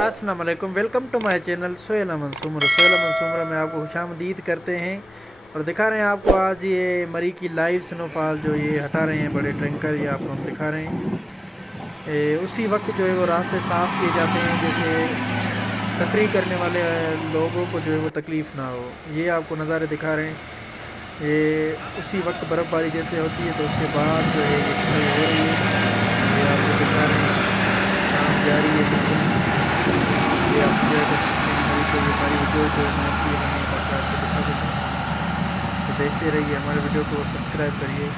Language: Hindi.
अस्सलाम वालेकुम, welcome to my channel Sohail Mansoomra में आपको खुशामदीद करते हैं और दिखा रहे हैं आपको आज ये मरी की लाइव स्नोफॉल जो ये हटा रहे हैं बड़े टैंकर, ये आपको हम दिखा रहे हैं। उसी वक्त जो है वो रास्ते साफ़ किए जाते हैं जैसे तफरी करने वाले लोगों को जो है वो तकलीफ़ ना हो। ये आपको नज़ारे दिखा रहे हैं। ये उसी वक्त बर्फ़बारी जैसे होती है तो उसके बाद जो है ये सफाई हो रही है। ये आपको दिखा रहे हैं, काम जारी है बिल्कुल। ये आप इंजॉय कर सकते हैं मूवी को। ये सारी वीडियो जो मैंने की है मैंने ताकि आपको दिखा सकूँ। तो देखते रहिए हमारे वीडियो को, सब्सक्राइब करिए।